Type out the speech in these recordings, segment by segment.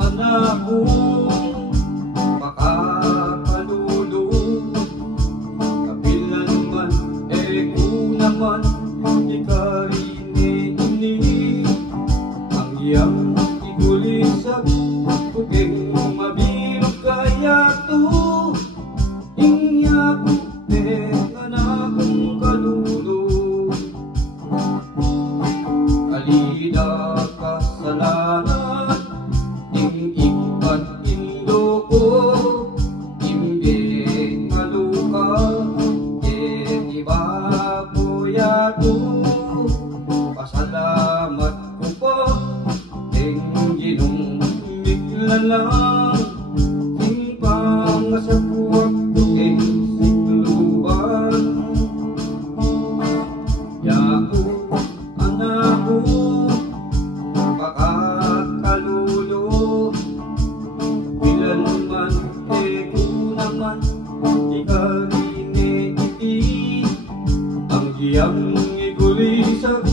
anak ko makakalulu. Kapilan man, kung naman ikarini ang iyang igulisag kuging mabilog kaya to inya kute anak kong kalulu. Kalida kasalanan ing ipat indo ko imbe maluka iba ko yato. Pasalamat ko po ing ginumiglan lang ing pangasapuak ko ing sikluban. Yaku anak ko makakalulu. Bilan man kung naman ikarini ang iyang igulisag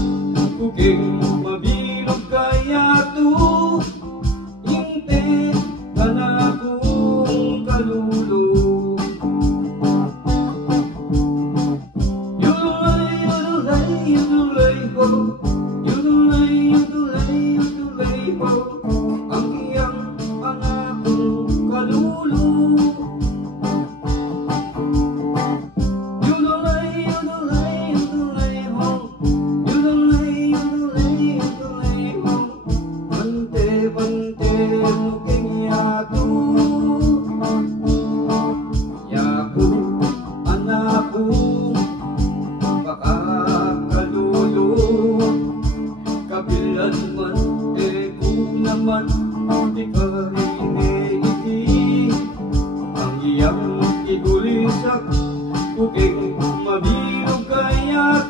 kuging mabilog kaya to inte anak kong kalulu. Yudulay, yudulay, yudulay ho. Yudulay, yudulay, yudulay ho. Ang iyang anak kong kalulu. Yudulay, yudulay, yudulay ho. Yudulay, yudulay, yudulay ho. Bante, bante mo kenyato. Yaku anak ko makakalulu. Kabilan man kung naman ikarini ang iyang igulisag kuging mabilog kaya